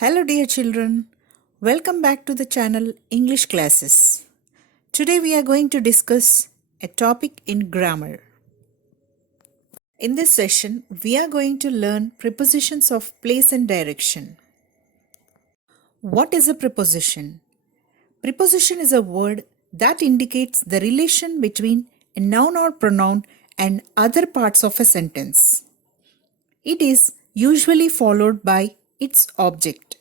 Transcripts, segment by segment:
Hello dear children, welcome back to the channel English Classes. Today we are going to discuss a topic in grammar. In this session, we are going to learn prepositions of place and direction. What is a preposition? Preposition is a word that indicates the relation between a noun or pronoun and other parts of a sentence. It is usually followed by its object.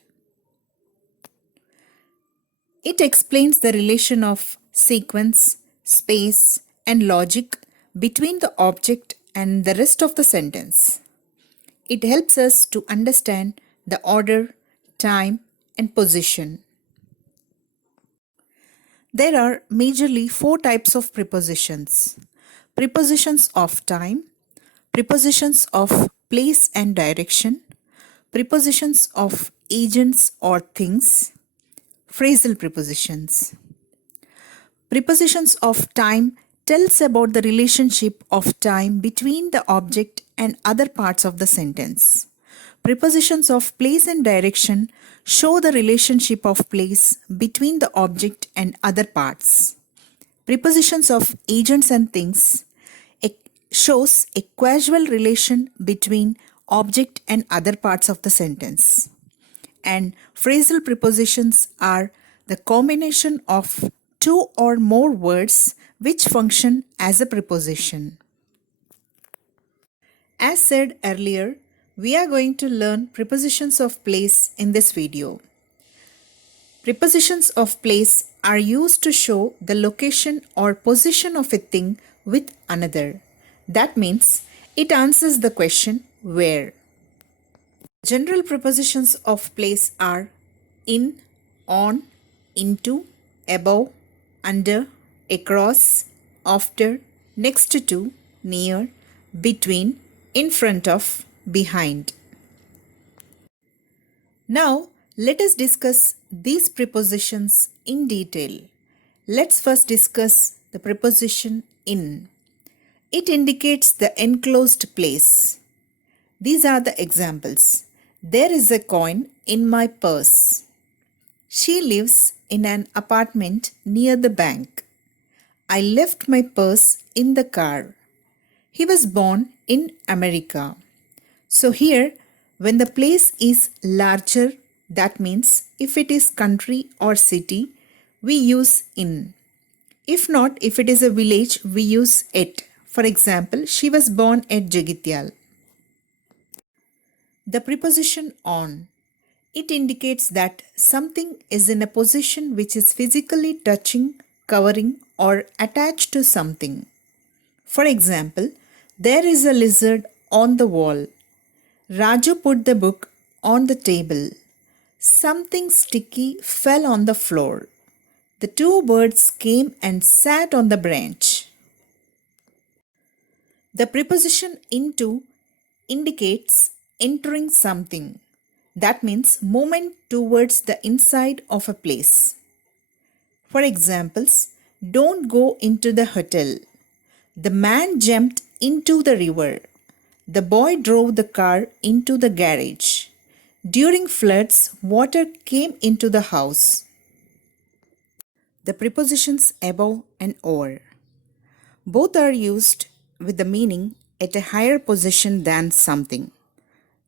It explains the relation of sequence, space, and logic between the object and the rest of the sentence. It helps us to understand the order, time, and position. There are majorly four types of prepositions: prepositions of time, prepositions of place and direction, prepositions of agents or things, phrasal prepositions. Prepositions of time tells about the relationship of time between the object and other parts of the sentence. Prepositions of place and direction show the relationship of place between the object and other parts. Prepositions of agents and things shows a causal relation between object and other parts of the sentence. And phrasal prepositions are the combination of two or more words which function as a preposition. As said earlier, we are going to learn prepositions of place in this video. Prepositions of place are used to show the location or position of a thing with another. That means it answers the question where. General prepositions of place are in, on, into, above, under, across, after, next to, near, between, in front of, behind. Now, let us discuss these prepositions in detail. Let's first discuss the preposition in. It indicates the enclosed place. These are the examples. There is a coin in my purse. She lives in an apartment near the bank. I left my purse in the car. He was born in America. So here, when the place is larger, that means if it is country or city, we use in. If not, if it is a village, we use at. For example, she was born at Jagityal. The preposition on. It indicates that something is in a position which is physically touching, covering, or attached to something. For example, there is a lizard on the wall. Raju put the book on the table. Something sticky fell on the floor. The two birds came and sat on the branch. The preposition into indicates entering something. That means movement towards the inside of a place. For examples, don't go into the hotel. The man jumped into the river. The boy drove the car into the garage. During floods, water came into the house. The prepositions above and over. Both are used with the meaning at a higher position than something.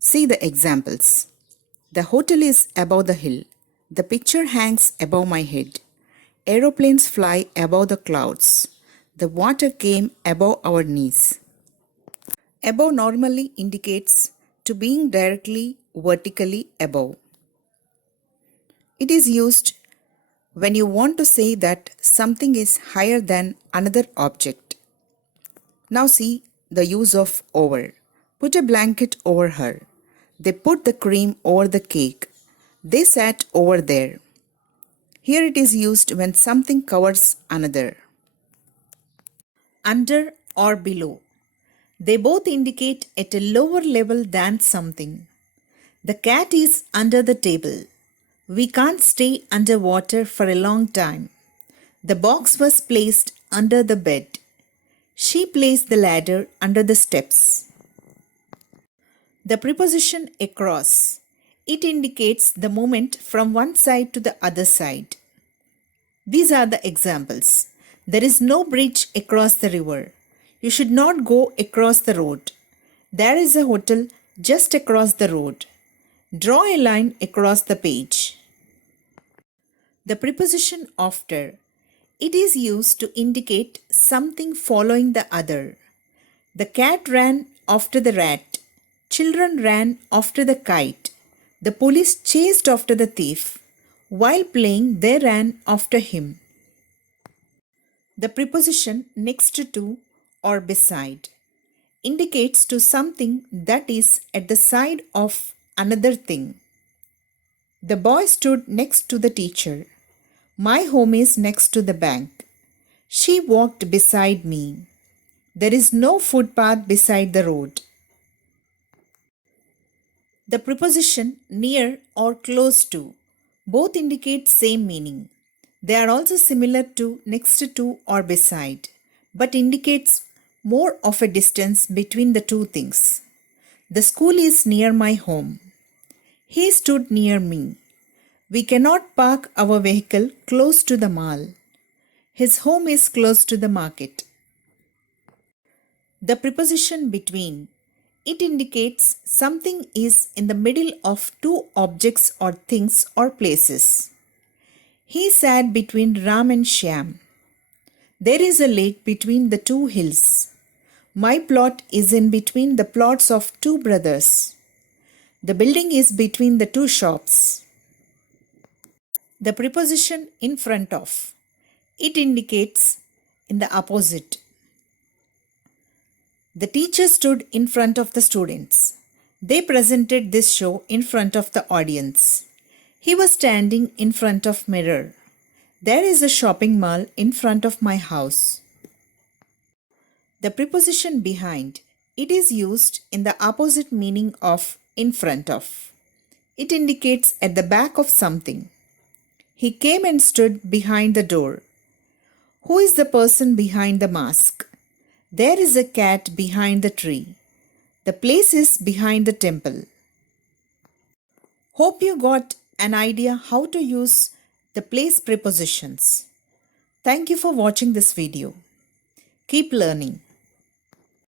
See the examples. The hotel is above the hill. The picture hangs above my head. Aeroplanes fly above the clouds. The water came above our knees. Above normally indicates to being directly vertically above. It is used when you want to say that something is higher than another object. Now see the use of over. Put a blanket over her. They put the cream over the cake. They sat over there. Here it is used when something covers another. Under or below. They both indicate at a lower level than something. The cat is under the table. We can't stay underwater for a long time. The box was placed under the bed. She placed the ladder under the steps. The preposition across. It indicates the movement from one side to the other side. These are the examples. There is no bridge across the river. You should not go across the road. There is a hotel just across the road. Draw a line across the page. The preposition after. It is used to indicate something following the other. The cat ran after the rat. Children ran after the kite. The police chased after the thief. While playing, they ran after him. The preposition next to or beside indicates to something that is at the side of another thing. The boy stood next to the teacher. My home is next to the bank. She walked beside me. There is no footpath beside the road. The preposition near or close to both indicate same meaning. They are also similar to next to or beside, but indicates more of a distance between the two things. The school is near my home. He stood near me. We cannot park our vehicle close to the mall. His home is close to the market. The preposition between. It indicates something is in the middle of two objects or things or places. He sat between Ram and Shyam. There is a lake between the two hills. My plot is in between the plots of two brothers. The building is between the two shops. The preposition in front of. It indicates in the opposite. The teacher stood in front of the students. They presented this show in front of the audience. He was standing in front of mirror. There is a shopping mall in front of my house. The preposition behind. It is used in the opposite meaning of in front of. It indicates at the back of something. He came and stood behind the door. Who is the person behind the mask? There is a cat behind the tree. The place is behind the temple. Hope you got an idea how to use the place prepositions. Thank you for watching this video. Keep learning.